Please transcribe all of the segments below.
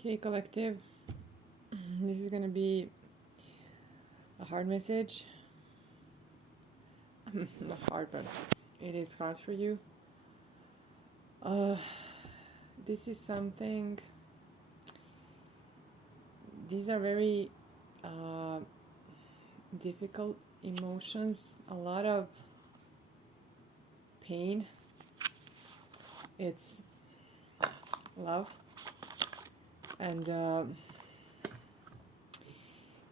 Okay, collective, this is gonna be a hard message. Not hard, but it is hard for you. Uh, this is something, these are very difficult emotions, a lot of pain. It's love, and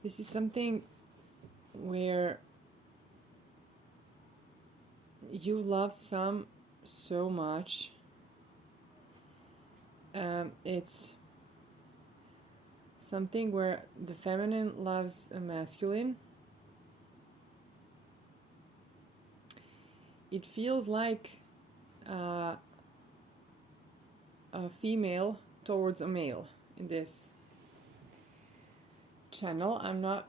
this is something where you love some so much. It's something where the feminine loves a masculine. It feels like a female towards a male in this channel.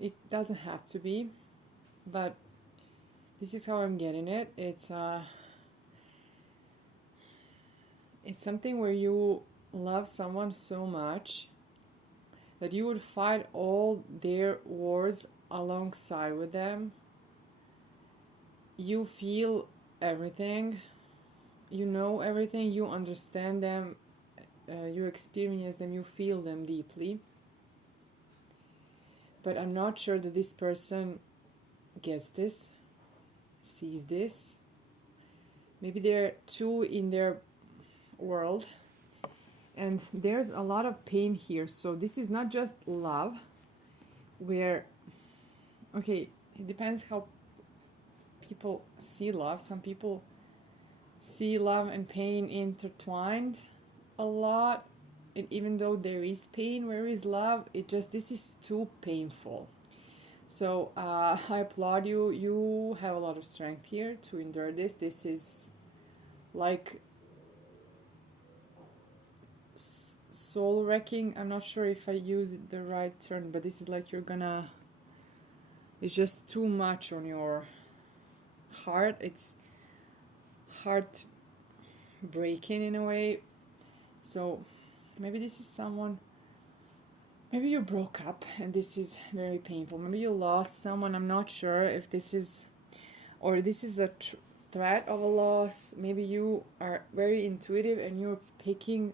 It doesn't have to be, but this is how I'm getting it. It's something where you love someone so much that you would fight all their wars alongside with them. You feel everything, you know everything, you understand them, you experience them, you feel them deeply. But I'm not sure that this person gets this, sees this. Maybe they're too in their world, and there's a lot of pain here. So this is not just love, where, okay, it depends how people see love. Some people see love and pain intertwined a lot, and even though there is pain, where is love? This is too painful. So I applaud you. You have a lot of strength here to endure this. This is like soul wrecking. I'm not sure if I use the right term, but this is like it's just too much on your heart. It's heart breaking in a way. So maybe this is someone, maybe you broke up and this is very painful. Maybe you lost someone. I'm not sure if this is, or this is a threat of a loss. Maybe you are very intuitive and you're picking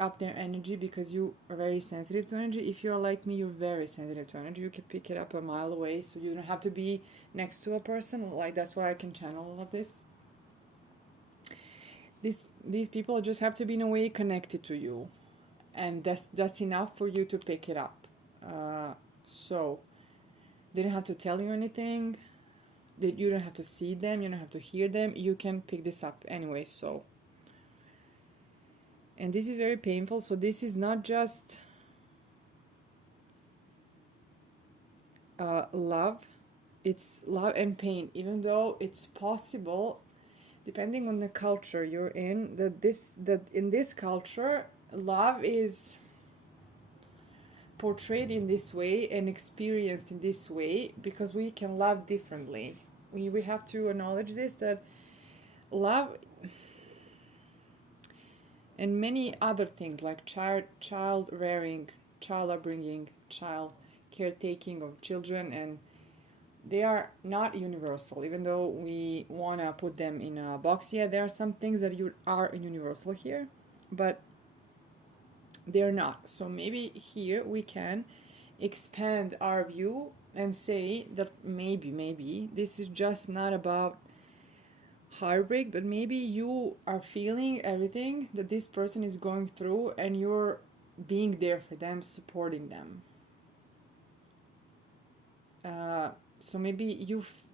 up their energy because you are very sensitive to energy. If you're like me, you're very sensitive to energy. You can pick it up a mile away, so you don't have to be next to a person. Like, that's why I can channel all of this. These people just have to be in a way connected to you, and that's enough for you to pick it up. So they don't have to tell you anything. You don't have to see them. You don't have to hear them. You can pick this up anyway. So, and this is very painful. So this is not just love. It's love and pain. Even though it's possible, depending on the culture you're in, that in this culture, love is portrayed in this way and experienced in this way because we can love differently. We have to acknowledge this, that love and many other things like child rearing, child upbringing, child caretaking of children, and they are not universal, even though we want to put them in a box. Yeah, there are some things that are universal here, but they're not. So maybe here we can expand our view and say that maybe this is just not about heartbreak, but maybe you are feeling everything that this person is going through and you're being there for them, supporting them. So maybe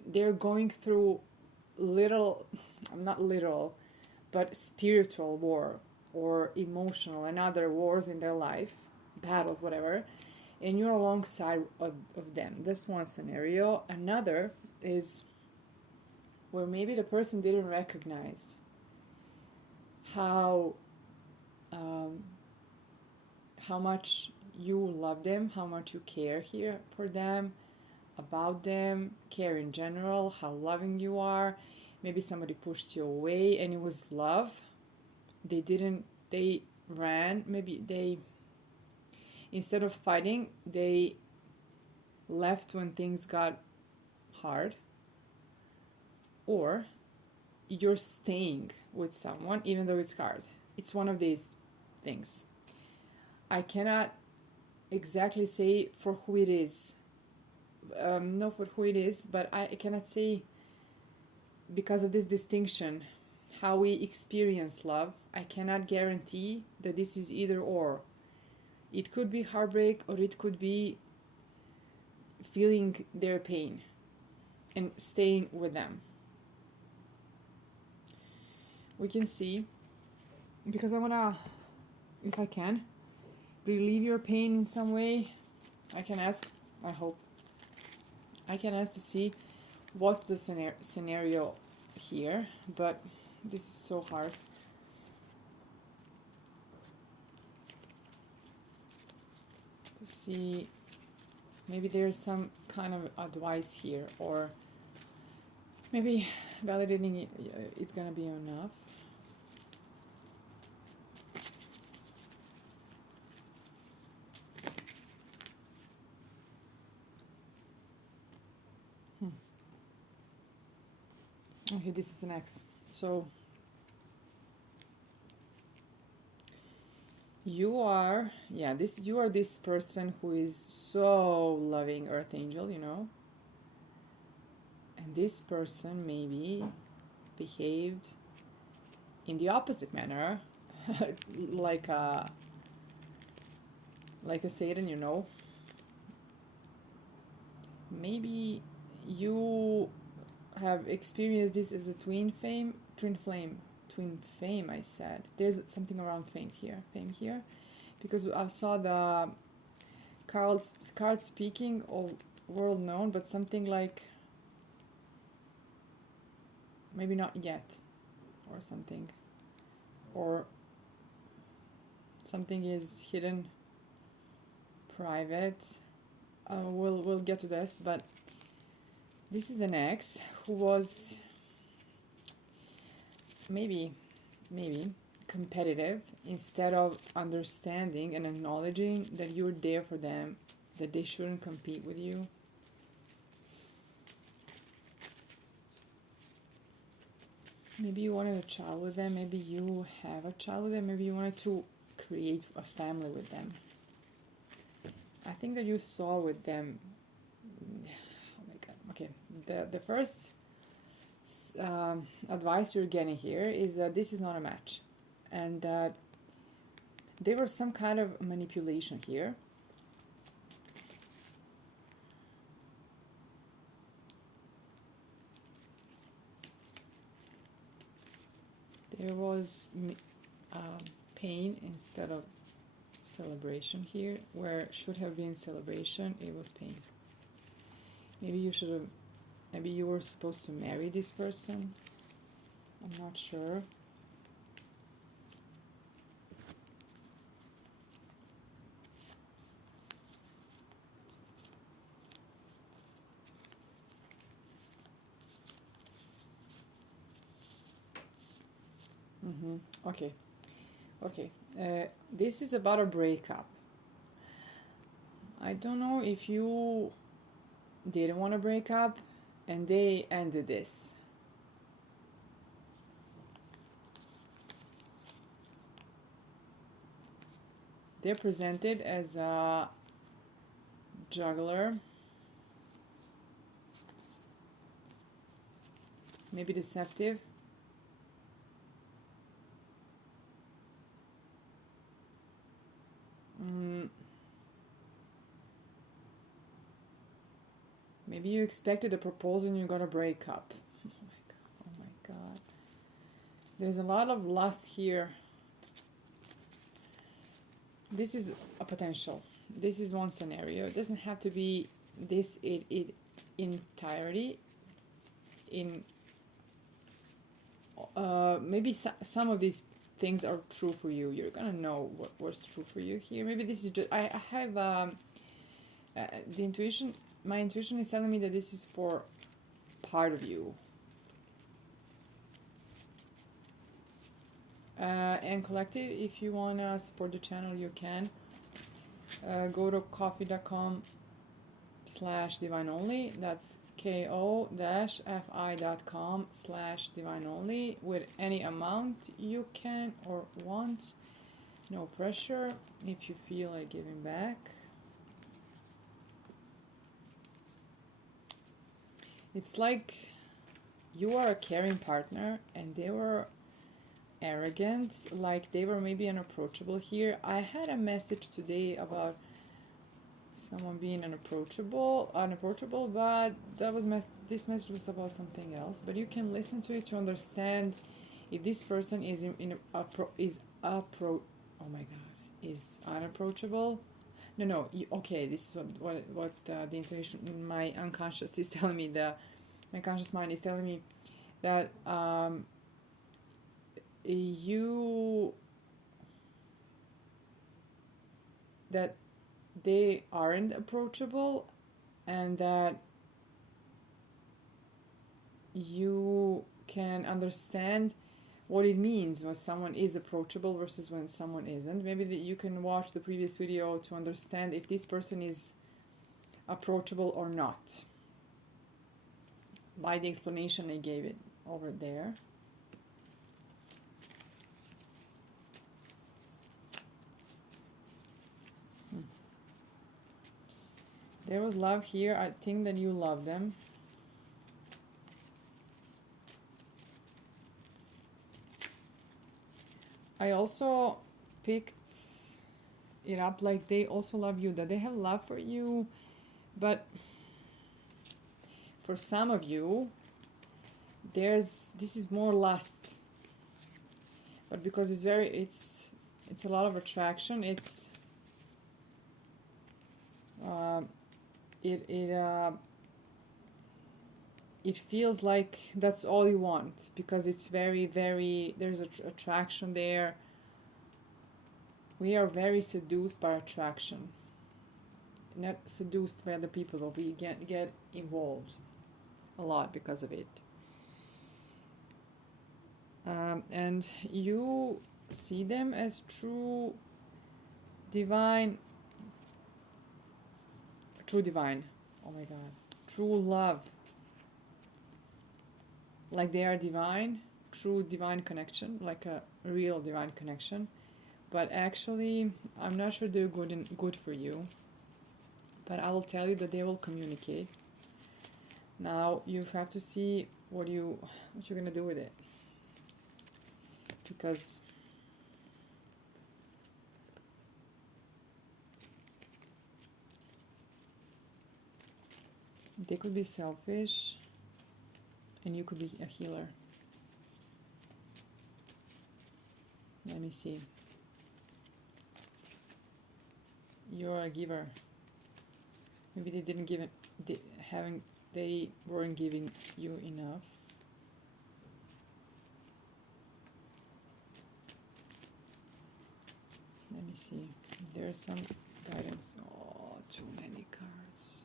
they're going through not literal, but spiritual war or emotional and other wars in their life, battles, whatever, and you're alongside of them. That's one scenario. Another is where maybe the person didn't recognize how much you love them, how much you care here for them, about them, care in general, how loving you are. Maybe somebody pushed you away and it was love, they ran, maybe they, instead of fighting, they left when things got hard, or you're staying with someone even though it's hard. It's one of these things. I cannot exactly say for who it is. No, for who it is, but I cannot say, because of this distinction, how we experience love. I cannot guarantee that this is either or. It could be heartbreak, or it could be feeling their pain and staying with them. We can see, because I wanna, if I can, relieve your pain in some way. I can ask, I hope, I can ask to see what's the scenario here, but this is so hard. To see, maybe there's some kind of advice here, or maybe validating it's gonna be enough. Okay, this is an X. So you are, yeah, you are this person who is so loving, Earth Angel, you know, and this person maybe behaved in the opposite manner, like a Satan, you know. Maybe you have experienced this as a twin flame. I said there's something around fame here, because I saw the card speaking of world known, but something like maybe not yet, or something, or something is hidden, private. We'll get to this, but this is an ex who was maybe competitive, instead of understanding and acknowledging that you're there for them, that they shouldn't compete with you. Maybe you wanted a child with them, maybe you have a child with them, maybe you wanted to create a family with them. I think that you saw with them, oh my god, okay, the first advice you're getting here is that this is not a match, and that there was some kind of manipulation here. There was pain instead of celebration here. Where should have been celebration, it was pain. Maybe you were supposed to marry this person. I'm not sure. Okay. This is about a breakup. I don't know if you didn't want to break up and they ended this. They're presented as a juggler, maybe deceptive. Maybe you expected a proposal and you got a breakup. Oh my god. There's a lot of lust here. This is a potential. This is one scenario. It doesn't have to be this it entirety. In maybe some of these things are true for you. You're gonna know what's true for you here. Maybe this is just I have the intuition. My intuition is telling me that this is for part of you. And collective, if you want to support the channel, you can go to ko-fi.com/divineonly. That's ko-fi.com/divineonly with any amount you can or want. No pressure if you feel like giving back. It's like you are a caring partner and they were arrogant, like they were maybe unapproachable here. I had a message today about someone being unapproachable, but that was this message was about something else. But you can listen to it to understand if this person is oh my god, is unapproachable. No, okay, this is what the intuition, my unconscious is telling me, my conscious mind is telling me that that they aren't approachable, and that you can understand what it means when someone is approachable versus when someone isn't. Maybe that you can watch the previous video to understand if this person is approachable or not by the explanation I gave it over there. There was love here. I think that you love them. I also picked it up like they also love you, that they have love for you, but for some of you, this is more lust. But because it's a lot of attraction, it feels like that's all you want, because it's very, very, there's attraction there. We are very seduced by attraction, not seduced by other people, but we get involved a lot because of it. And you see them as true divine, oh my god, true love, like they are divine, true divine connection, like a real divine connection. But actually, I'm not sure they're good for you, but I will tell you that they will communicate. Now you have to see what you're gonna do with it, because they could be selfish and you could be a healer. Let me see. You're a giver. Maybe they didn't give it, they weren't giving you enough. Let me see. There's some guidance. Oh, too many cards.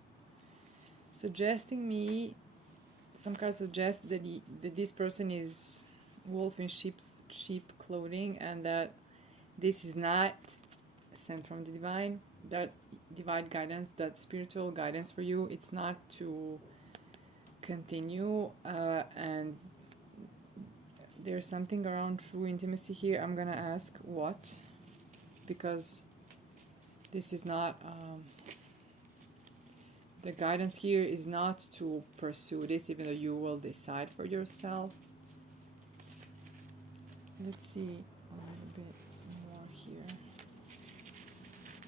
Suggesting me, some cards suggest that this person is wolf in sheep clothing, and that this is not sent from the divine. That divine guidance, that spiritual guidance for you, it's not to continue, and there's something around true intimacy here. I'm gonna ask what, because this is not the guidance here is not to pursue this, even though you will decide for yourself. Let's see a little bit more here.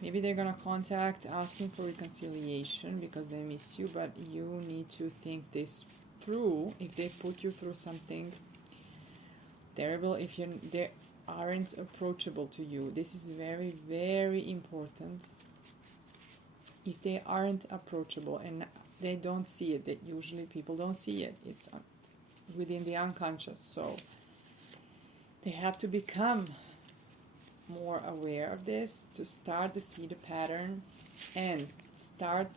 Maybe they're gonna contact asking for reconciliation because they miss you, but you need to think this through. If they put you through something terrible, if they aren't approachable to you, this is very, very important. If they aren't approachable and they don't see it, that usually people don't see it, it's within the unconscious, so they have to become more aware of this to start to see the pattern and start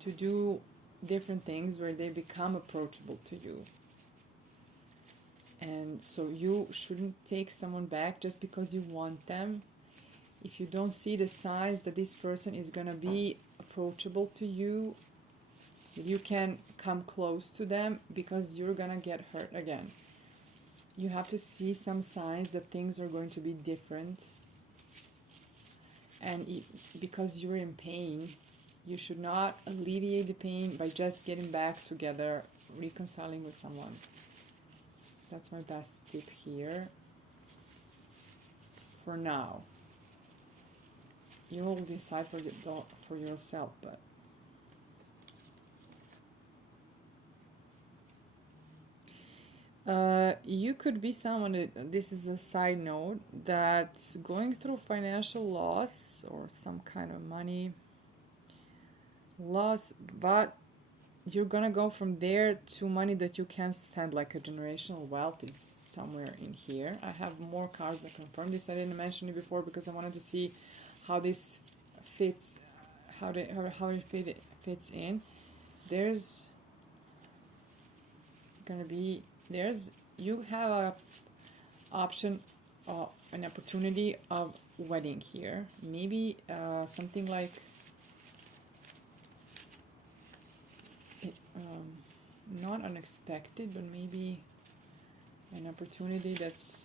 to do different things where they become approachable to you. And so you shouldn't take someone back just because you want them. If you don't see the signs that this person is gonna be approachable to you, you can come close to them, because you're gonna get hurt again. You have to see some signs that things are going to be different. And because you're in pain, you should not alleviate the pain by just getting back together, reconciling with someone. That's my best tip here for now. You will decide for yourself, but you could be someone that, this is a side note, that's going through financial loss or some kind of money loss, but you're gonna go from there to money that you can spend, like a generational wealth is somewhere in here. I have more cards that confirm this. I didn't mention it before because I wanted to see how this fits, how it fits in. There's gonna be, you have a option, an opportunity of wedding here. Maybe something like not unexpected, but maybe an opportunity that's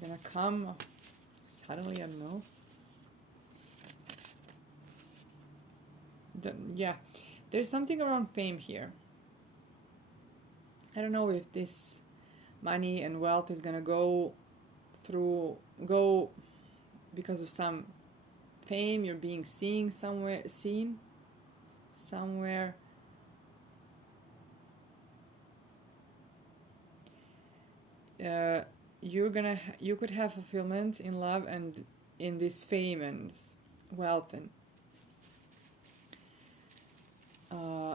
gonna come suddenly. I don't know. Yeah, there's something around fame here. I don't know if this money and wealth is gonna go because of some fame. You're being seen somewhere. You could have fulfillment in love and in this fame and wealth and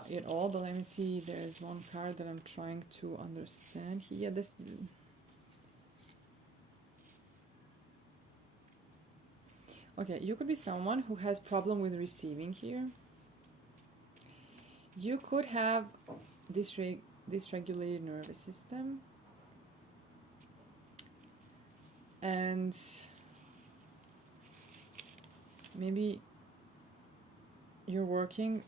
it all. But let me see, there's one card that I'm trying to understand here. Okay, you could be someone who has problem with receiving here. You could have dysregulated nervous system, and maybe you're working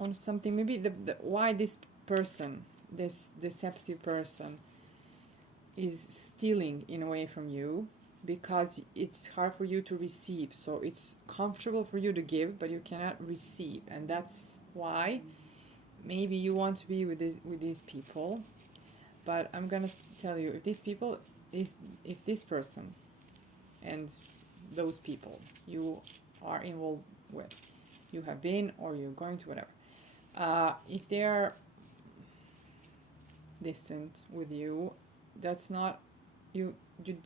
on something. Maybe why this person, this deceptive person, is stealing in a way from you, because it's hard for you to receive. So it's comfortable for you to give, but you cannot receive, and that's why maybe you want to be with these people. But I'm gonna tell you, if this person and those people you are involved with, you have been or you're going to, whatever, if they are distant with you, that's not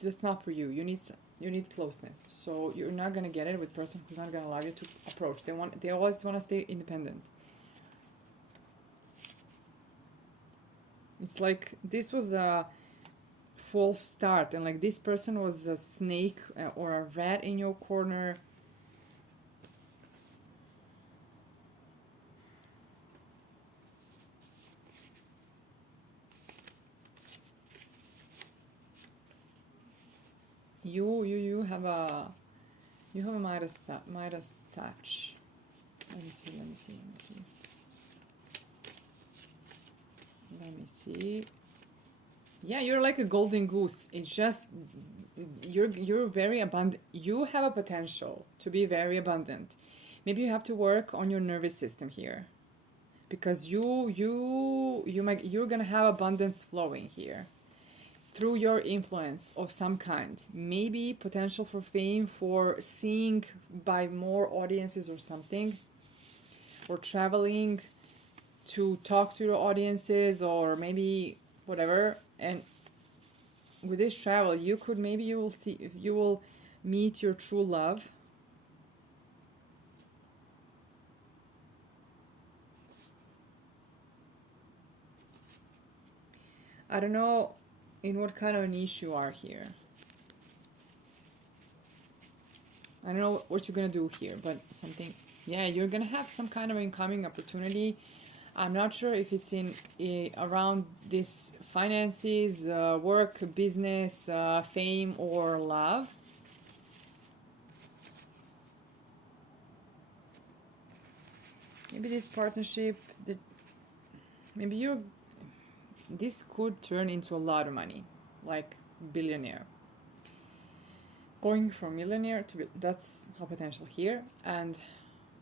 that's not for you. You need closeness. So you're not gonna get it with a person who's not gonna allow you to approach. They always want to stay independent. It's like this was a false start, and like this person was a snake or a rat in your corner. You have a Midas touch. Let me see. Yeah, you're like a golden goose. It's just you're very abundant. You have a potential to be very abundant. Maybe you have to work on your nervous system here, because you're gonna have abundance flowing here through your influence of some kind. Maybe potential for fame, for seeing by more audiences or something, or traveling to talk to your audiences, or maybe whatever. And with this travel, you will meet your true love. I don't know in what kind of niche you are here. I don't know what you're gonna do here, but something, yeah, you're gonna have some kind of incoming opportunity. I'm not sure if it's in around this finances, work, business, fame, or love. Maybe this partnership, maybe this could turn into a lot of money, like billionaire. Going from millionaire to that's a potential here, and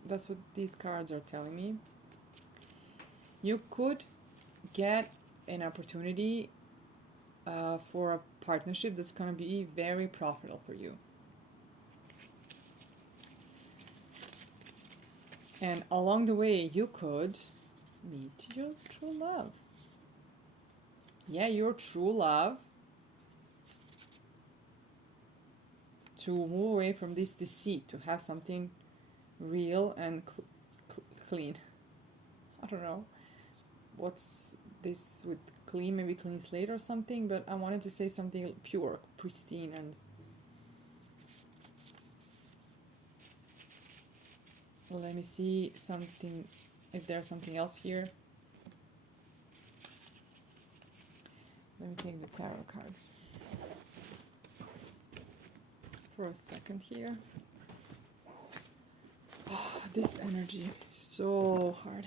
that's what these cards are telling me. You could get an opportunity for a partnership that's going to be very profitable for you. And along the way, you could meet your true love. Yeah, your true love. To move away from this deceit, to have something real and clean. I don't know what's this with clean, maybe clean slate or something, but I wanted to say something pure, pristine, and let me see something, if there's something else here. Let me take the tarot cards for a second here. Oh, this energy is so hard.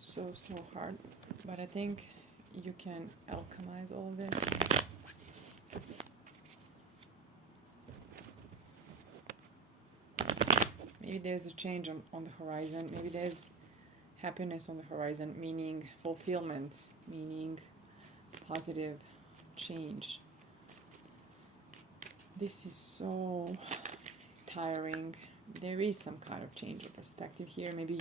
So hard. But I think you can alchemize all of this. Maybe there's a change on the horizon. Maybe there's happiness on the horizon, meaning fulfillment, meaning positive change. This is so tiring. There is some kind of change of perspective here. Maybe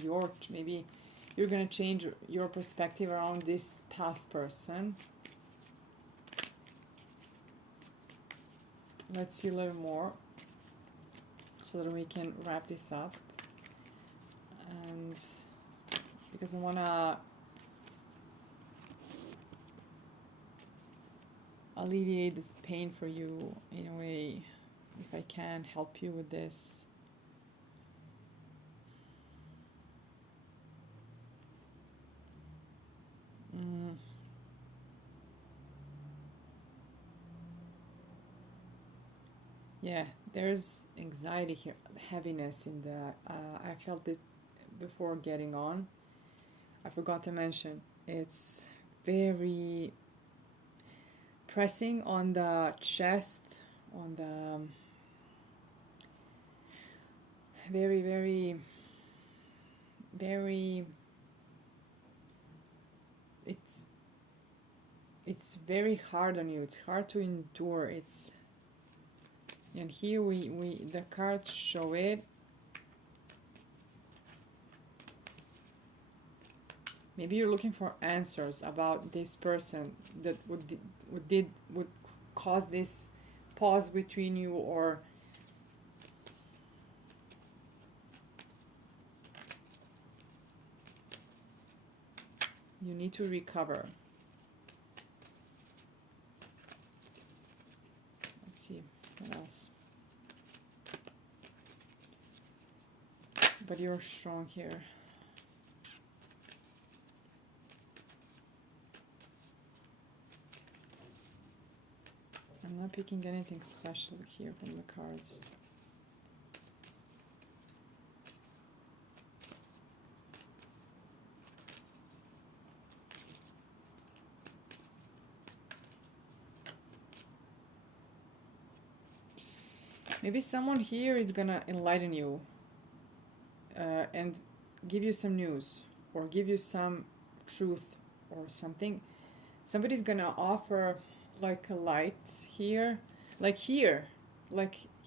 you're going to change your perspective around this past person. Let's see a little more so that we can wrap this up. And because I want to alleviate this pain for you in a way, if I can help you with this. Yeah, there's anxiety here, heaviness in the, I felt it before getting on. I forgot to mention, it's very pressing on the chest, on the very, very, very, it's very hard on you. It's hard to endure. And here the cards show it. Maybe you're looking for answers about this person that would cause this pause between you, or you need to recover. Let's see what else. But you're strong here. I'm not picking anything special here from the cards. Maybe someone here is gonna enlighten you and give you some news, or give you some truth or something. Somebody's gonna offer like a light here, like here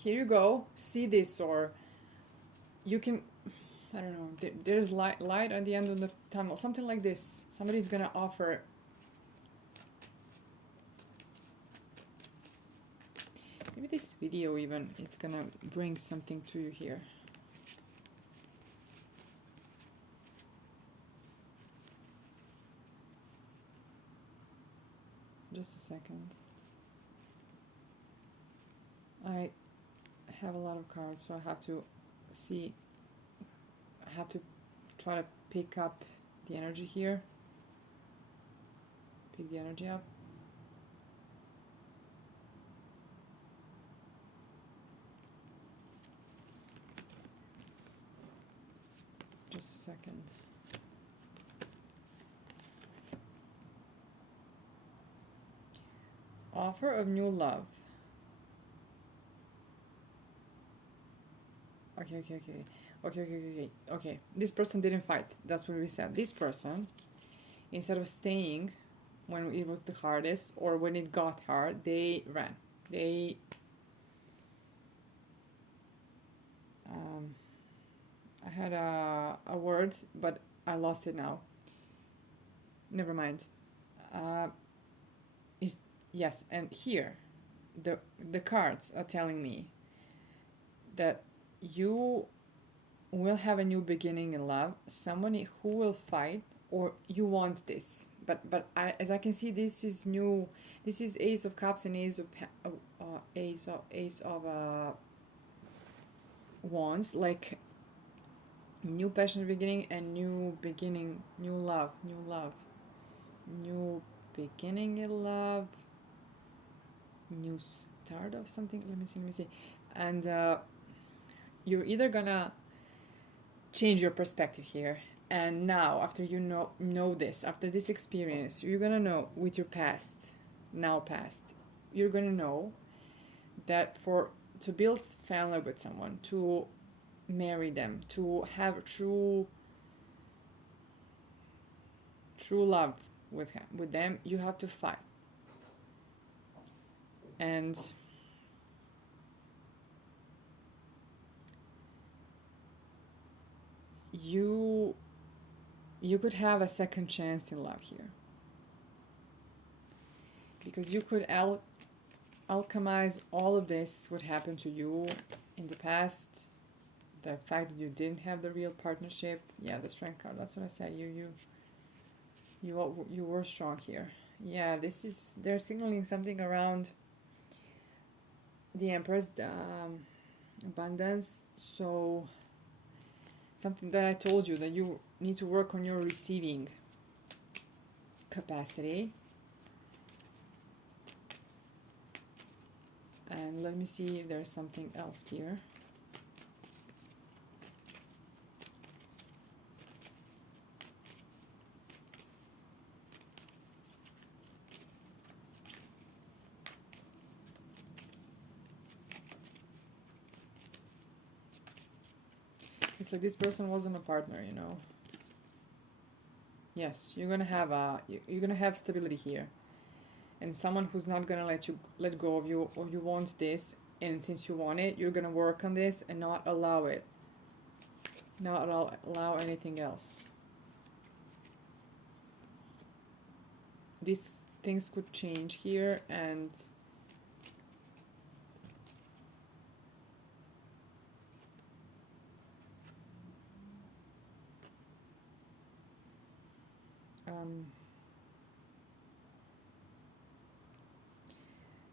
you go, see this, or you can, I don't know, there's light at the end of the tunnel, something like this. Somebody's gonna offer. Maybe this video even, it's gonna bring something to you here. Just a second. I have a lot of cards, so I have to see, I have to try to pick up the energy here. Pick the energy up. Just a second. Offer of new love. Okay. This person didn't fight. That's what we said. This person, instead of staying when it was the hardest or when it got hard, they ran. They I had a word, but I lost it now. Never mind. Yes, and here the cards are telling me that you will have a new beginning in love, somebody who will fight, or you want this. But as I can see, this is new. This is Ace of Cups and Ace of Wands, like new passionate beginning and new beginning, new love, new beginning in love, new start of something. Let me see. And you're either gonna change your perspective here, and now after you know this, after this experience, you're gonna know with your past, you're gonna know that to build family with someone, to marry them, to have true love with them, you have to fight. And you could have a second chance in love here, because you could alchemize all of this, what happened to you in the past, the fact that you didn't have the real partnership. Yeah, the Strength card, that's what I said. You were strong here. Yeah, they're signaling something around the Empress, abundance. So something that I told you, that you need to work on your receiving capacity. And let me see if there's something else here. It's like this person wasn't a partner, you know. Yes, you're gonna have stability here, and someone who's not gonna let go of you, or you want this, and since you want it, you're gonna work on this and not allow anything else. These things could change here, and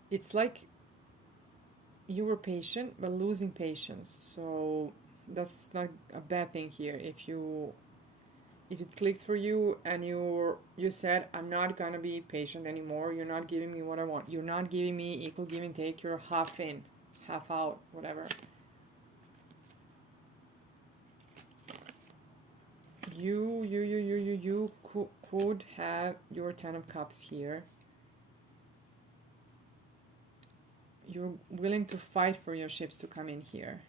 it's like you were patient but losing patience. So that's not a bad thing here. If it clicked for you and you said, I'm not gonna be patient anymore, you're not giving me what I want, you're not giving me equal give and take, you're half in, half out, whatever. You could have your 10 of Cups here. You're willing to fight for your ships to come in here.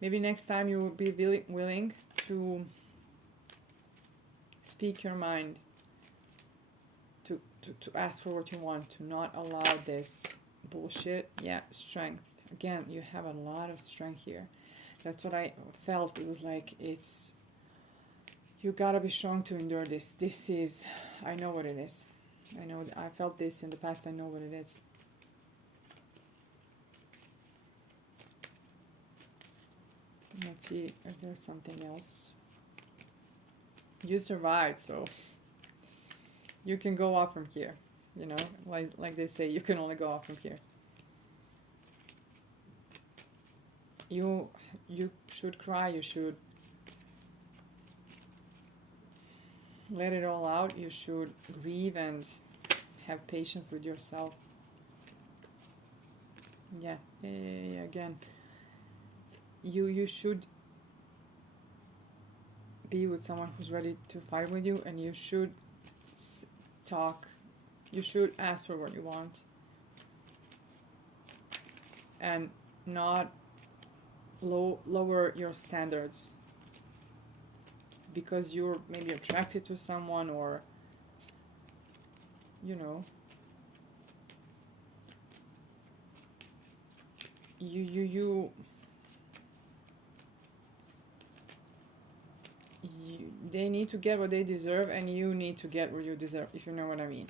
Maybe next time you will be willing to speak your mind, to ask for what you want, to not allow this bullshit. Yeah, strength. Again, you have a lot of strength here. That's what I felt. It was like, you gotta be strong to endure this. I know what it is. I felt this in the past. I know what it is. Let's see if there's something else. You survived, so you can go up from here. You know, like they say, you can only go up from here. You should cry. You should let it all out. You should grieve and have patience with yourself. Yeah, again, you should be with someone who's ready to fight with you, and you should talk. You should ask for what you want, and not lower your standards because you're maybe attracted to someone, or you know, you they need to get what they deserve, and you need to get what you deserve, if you know what I mean.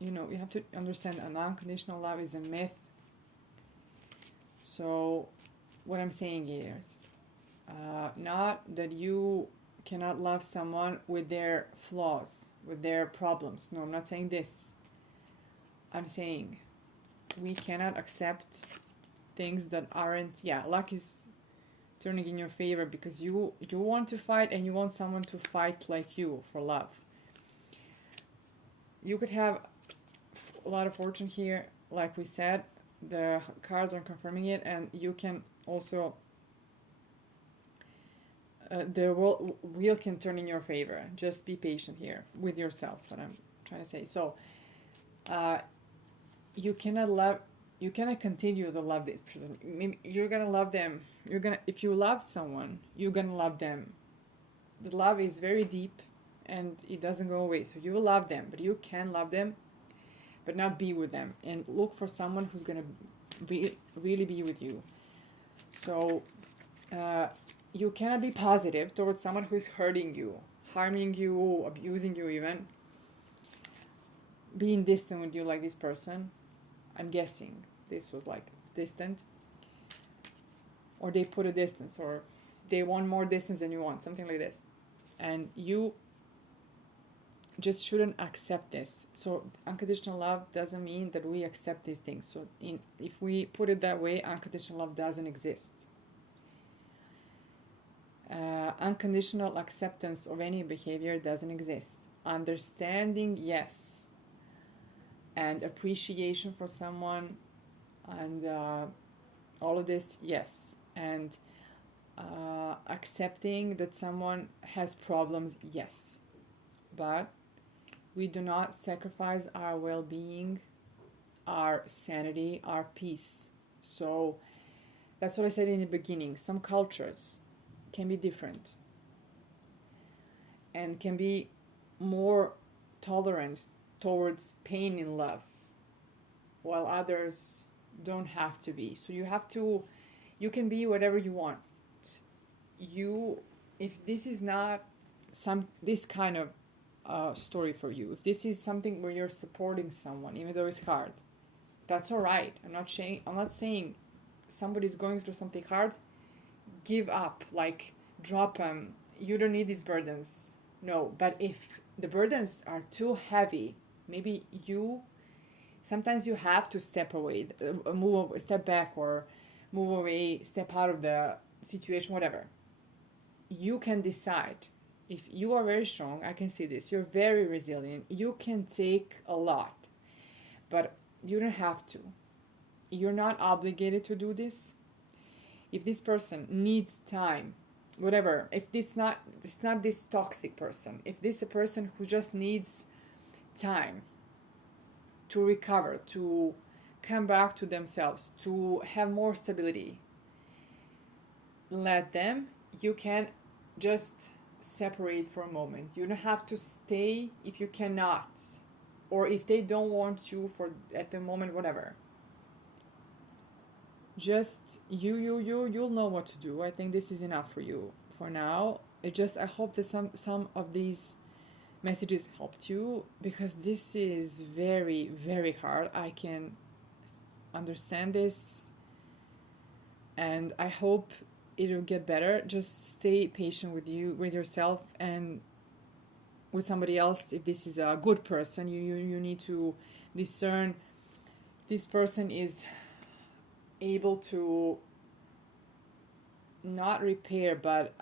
You know, you have to understand an unconditional love is a myth. So what I'm saying is, not that you cannot love someone with their flaws, with their problems. No, I'm not saying this. I'm saying we cannot accept things that aren't, luck is turning in your favor because you want to fight, and you want someone to fight like you for love. You could have a lot of fortune here, like we said, the cards are confirming it, and you can also the wheel can turn in your favor. Just be patient here with yourself, what I'm trying to say. So you cannot continue to love this person. Maybe you're gonna love them. If you love someone, you're gonna love them. The love is very deep, and it doesn't go away. So you will love them, but you can love them, but not be with them. And look for someone who's gonna really be with you. So you cannot be positive towards someone who is hurting you, harming you, abusing you, even being distant with you, like this person. I'm guessing this was like distant, or they put a distance, or they want more distance than you want, something like this, and you just shouldn't accept this. So unconditional love doesn't mean that we accept these things. So if we put it that way, unconditional love doesn't exist. Unconditional acceptance of any behavior doesn't exist. Understanding, yes, and appreciation for someone, and all of this, yes, and accepting that someone has problems, yes, but we do not sacrifice our well-being, our sanity, our peace. So that's what I said in the beginning. Some cultures can be different and can be more tolerant towards pain in love, while others don't have to be. So you can be whatever you want. If this is not this kind of story for you, if this is something where you're supporting someone, even though it's hard, that's all right. I'm not saying somebody's going through something hard, give up, like drop them. You don't need these burdens. No, but if the burdens are too heavy, maybe sometimes you have to step away, step back, or move away, step out of the situation, whatever. You can decide. If you are very strong, I can see this, you're very resilient, you can take a lot, but you don't have to. You're not obligated to do this. If this person needs time, whatever, if it's not this toxic person, if this is a person who just needs time to recover, to come back to themselves, to have more stability, let them. You can just separate for a moment. You don't have to stay if you cannot, or if they don't want you for at the moment, whatever. Just you'll know what to do. I think this is enough for you for now. I hope that some of these messages helped you, because this is very, very hard. I can understand this, and I hope it'll get better. Just stay patient with yourself, and with somebody else. If this is a good person, you need to discern this person is able to not repair, but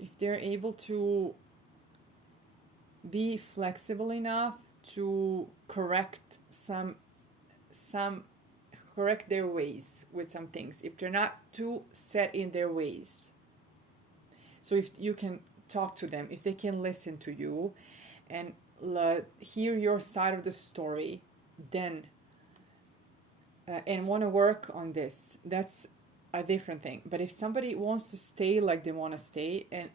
if they're able to be flexible enough to some correct their ways with some things, if they're not too set in their ways. So if you can talk to them, if they can listen to you and hear your side of the story, then and want to work on this, that's a different thing. But if somebody wants to stay like they want to stay and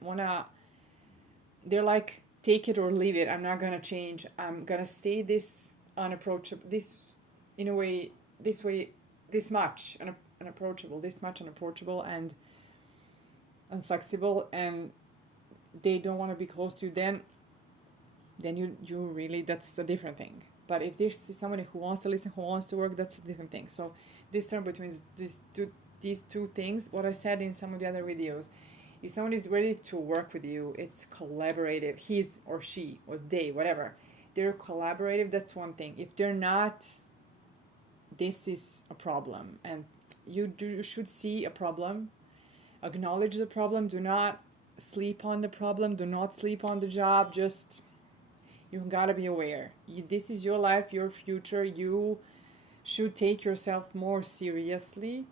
they're like, take it or leave it, I'm not gonna change, I'm gonna stay this unapproachable, this in a way, this much unapproachable, and unflexible, and they don't want to be close to you, then you really, that's a different thing. But if there's somebody who wants to listen, who wants to work, that's a different thing. So discern between these two things, what I said in some of the other videos. If someone is ready to work with you, it's collaborative, he's or she or they, whatever, they're collaborative, that's one thing. If they're not, this is a problem, and you should see a problem, acknowledge the problem, do not sleep on the problem, do not sleep on the job, just, you gotta be aware. This is your life, your future. You should take yourself more seriously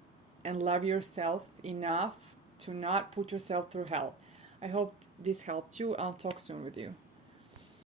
and love yourself enough to not put yourself through hell. I hope this helped you. I'll talk soon with you.